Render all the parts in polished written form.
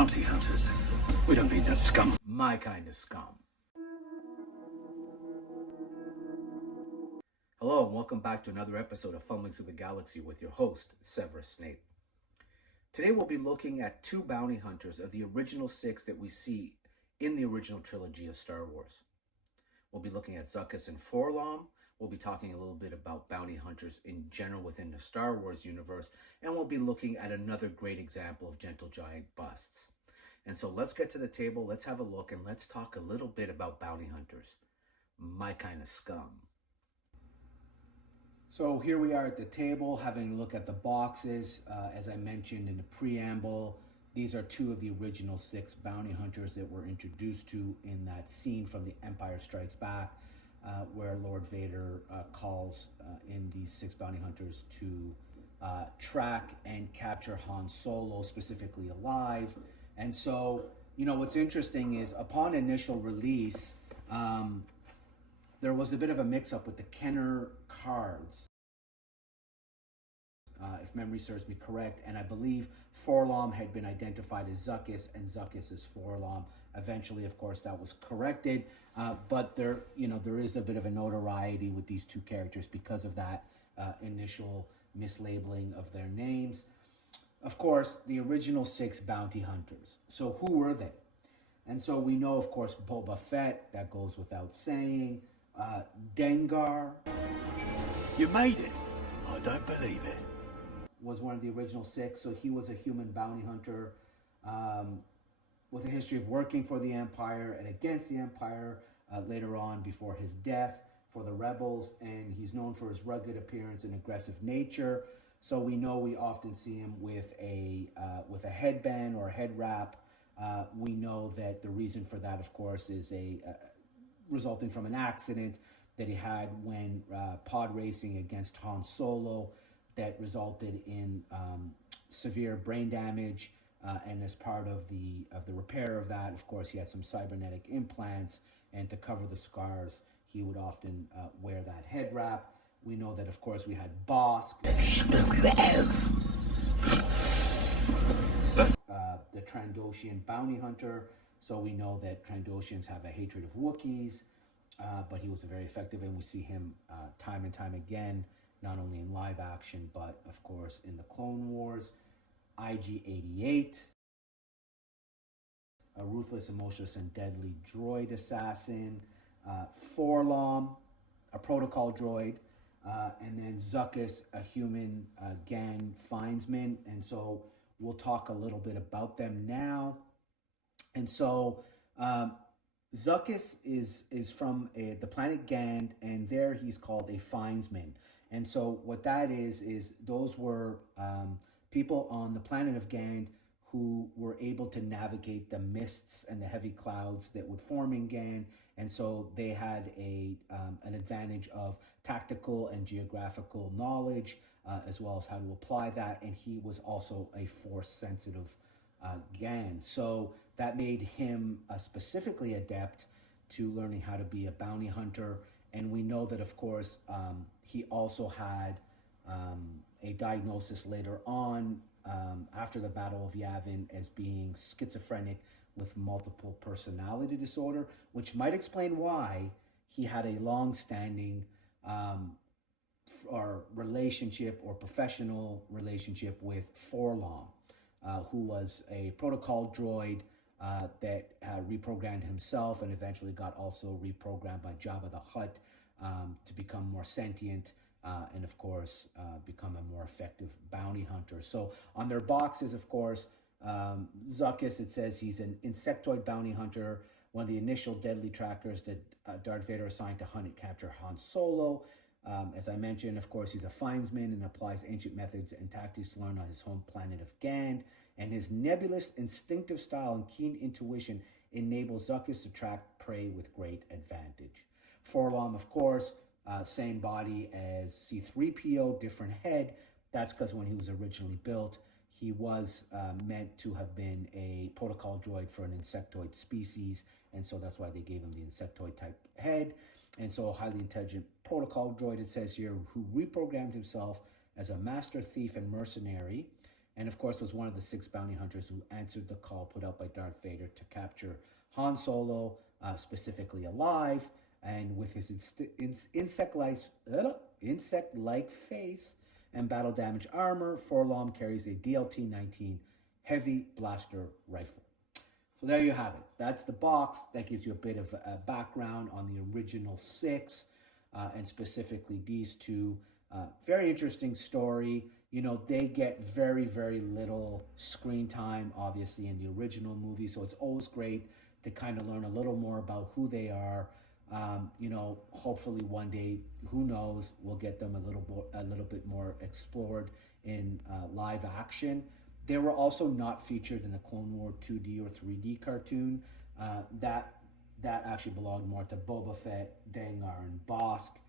bounty hunters. We don't need that scum. My kind of scum. Hello and welcome back to another episode of Fumbling Through the Galaxy with your host, Severus Snape. Today we'll be looking at two bounty hunters of the original 6 that we see in the original trilogy of Star Wars. We'll be looking at Zuckusss and Forlom. We'll be talking a little bit about bounty hunters in general within the Star Wars universe, and we'll be looking at another great example of gentle giant busts. And so let's get to the table, let's have a look, and let's talk a little bit about bounty hunters. My kind of scum. So here we are at the table having a look at the boxes. As I mentioned in the preamble, these are two of the original 6 bounty hunters that we're introduced to in that scene from The Empire Strikes Back, where Lord Vader calls in these 6 bounty hunters to track and capture Han Solo, specifically alive. And so, you know, what's interesting is upon initial release, there was a bit of a mix-up with the Kenner cards, if memory serves me correct, and I believe Forlom had been identified as Zuckusss and Zuckusss as Forlom. Eventually, of course, that was corrected, but there is a bit of a notoriety with these two characters because of that initial mislabeling of their names. Of course, the original 6 bounty hunters. So who were they? And so we know, of course, Boba Fett, that goes without saying. Dengar. You made it. I don't believe it. Was one of the original 6. So he was a human bounty hunter with a history of working for the Empire and against the Empire later on before his death for the rebels. And he's known for his rugged appearance and aggressive nature. So we know we often see him with a headband or a head wrap. We know that the reason for that, of course, is resulting from an accident that he had when pod racing against Han Solo that resulted in severe brain damage. And as part of the repair of that, of course, he had some cybernetic implants, and to cover the scars, he would often wear that head wrap. We know that, of course, we had Bosk, the Trandoshan bounty hunter. So we know that Trandoshans have a hatred of Wookiees, but he was very effective, and we see him time and time again, not only in live action, but, of course, in the Clone Wars. IG-88, a ruthless, emotionless, and deadly droid assassin. Forlom, a protocol droid. And then Zuckusss, a human gang findsman. And so we'll talk a little bit about them now. And so Zuckusss is from the planet Gand, and there he's called a findsman. And so what that is those were people on the planet of Gand who were able to navigate the mists and the heavy clouds that would form in Gand. And so they had an advantage of tactical and geographical knowledge, as well as how to apply that. And he was also a force-sensitive Gand. So that made him specifically adept to learning how to be a bounty hunter. And we know that, of course, he also had a diagnosis later on after the Battle of Yavin as being schizophrenic with multiple personality disorder, which might explain why he had a long-standing or relationship or professional relationship with Forlom, who was a protocol droid that reprogrammed himself and eventually got also reprogrammed by Jabba the Hutt to become more sentient and, of course, become a more effective bounty hunter. So on their boxes, of course, Zuckusss, it says he's an insectoid bounty hunter, one of the initial deadly trackers that Darth Vader assigned to hunt and capture Han Solo. As I mentioned, of course, he's a findsman and applies ancient methods and tactics learned on his home planet of Gand. And his nebulous, instinctive style and keen intuition enables Zuckusss to track prey with great advantage. Forlom, of course, same body as C-3PO, different head. That's because when he was originally built, he was meant to have been a protocol droid for an insectoid species, and so that's why they gave him the insectoid type head. And so a highly intelligent protocol droid, it says here, who reprogrammed himself as a master thief and mercenary. and of course was one of the 6 bounty hunters who answered the call put out by Darth Vader to capture Han Solo, specifically alive, and with his insect-like face and battle-damaged armor, 4-LOM carries a DLT-19 heavy blaster rifle. So there you have it. That's the box. That gives you a bit of a background on the original 6, and specifically these two. Very interesting story. You know, they get very, very little screen time, obviously, in the original movie. So it's always great to kind of learn a little more about who they are. You know, hopefully one day, who knows, we'll get them a little bit more explored in live action. They were also not featured in the Clone War 2D or 3D cartoon. That actually belonged more to Boba Fett, Dengar, and Bosk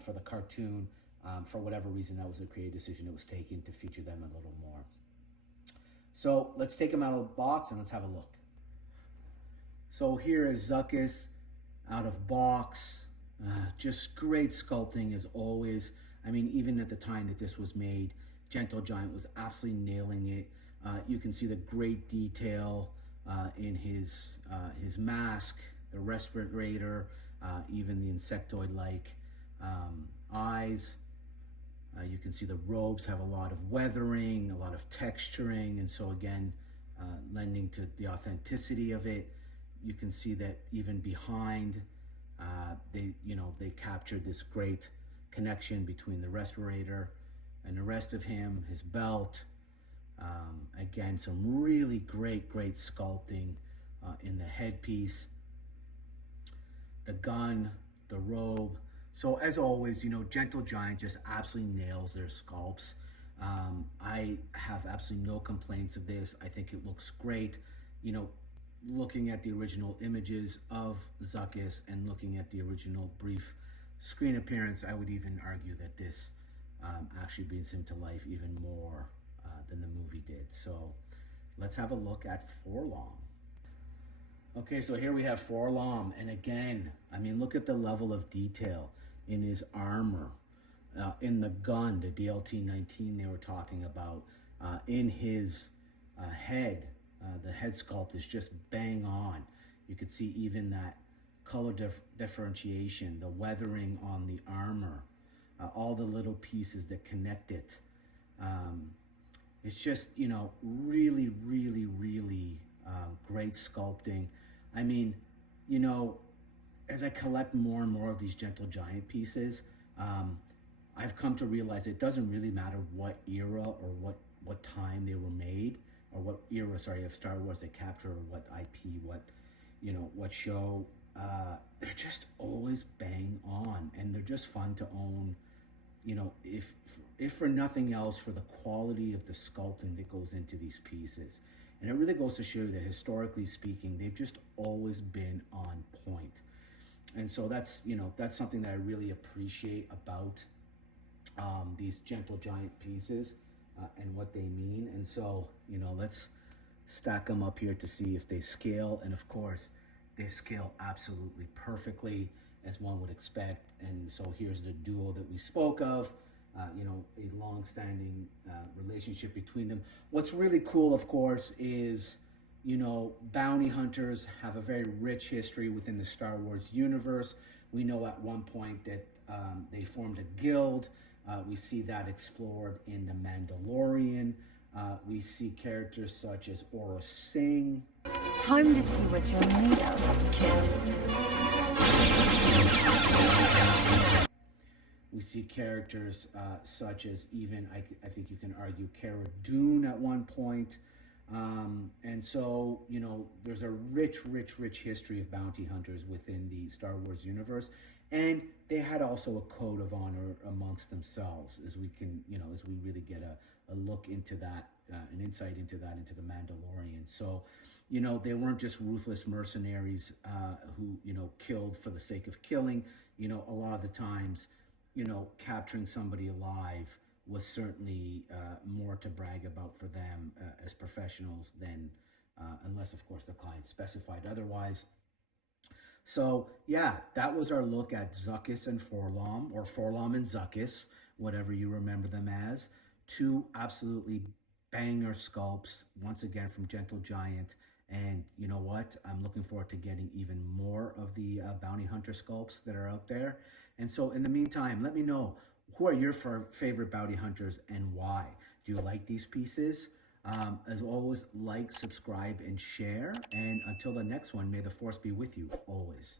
for the cartoon. For whatever reason, that was a creative decision that was taken to feature them a little more. So let's take them out of the box and let's have a look. So here is Zuckusss out of box. Just great sculpting as always. I mean, even at the time that this was made, Gentle Giant was absolutely nailing it. You can see the great detail in his mask, the respirator, even the insectoid-like eyes. You can see the robes have a lot of weathering, a lot of texturing, and so again, lending to the authenticity of it. You can see that even behind, they captured this great connection between the respirator and the rest of him, his belt. Again, some really great sculpting in the headpiece, the gun, the robe. So as always, you know, Gentle Giant just absolutely nails their sculpts. I have absolutely no complaints of this. I think it looks great. You know, looking at the original images of Zuckusss and looking at the original brief screen appearance, I would even argue that this actually brings him to life even more than the movie did. So let's have a look at 4-LOM. Okay, so here we have 4-LOM, and again, I mean, look at the level of detail in his armor, in the gun, the DLT-19 they were talking about, in his head. The head sculpt is just bang on. You could see even that color differentiation, the weathering on the armor, all the little pieces that connect it. It's just, you know, really great sculpting. I mean, you know, as I collect more and more of these Gentle Giant pieces, I've come to realize it doesn't really matter what era or what time they were made, or what era, sorry, of Star Wars they capture, or what IP, what show. They're just always bang on, and they're just fun to own. You know, if for nothing else, for the quality of the sculpting that goes into these pieces. And it really goes to show you that historically speaking, they've just always been on point. And so that's, you know, that's something that I really appreciate about these Gentle Giant pieces and what they mean. And so, you know, let's stack them up here to see if they scale. And of course, they scale absolutely perfectly, as one would expect. And so here's the duo that we spoke of, you know, a long-standing relationship between them. What's really cool, of course, is, you know, bounty hunters have a very rich history within the Star Wars universe. We know at one point that they formed a guild. We see that explored in The Mandalorian. We see characters such as Aura Singh. Time to see what you're made of, kid. We see characters such as even, I think you can argue, Cara Dune at one point. And so, you know, there's a rich history of bounty hunters within the Star Wars universe. And they had also a code of honor amongst themselves, as we can, you know, as we really get a look into that, an insight into that, into The Mandalorian. So, you know, they weren't just ruthless mercenaries who, you know, killed for the sake of killing. You know, a lot of the times, you know, capturing somebody alive was certainly more to brag about for them as professionals than, unless, of course, the client specified otherwise. So, yeah, that was our look at Zuckusss and 4-LOM, or 4-LOM and Zuckusss, whatever you remember them as. Two absolutely banger sculpts, once again from Gentle Giant. And you know what? I'm looking forward to getting even more of the bounty hunter sculpts that are out there. And so in the meantime, let me know, who are your favorite bounty hunters and why? Do you like these pieces? As always, like, subscribe, and share. And until the next one, may the force be with you always.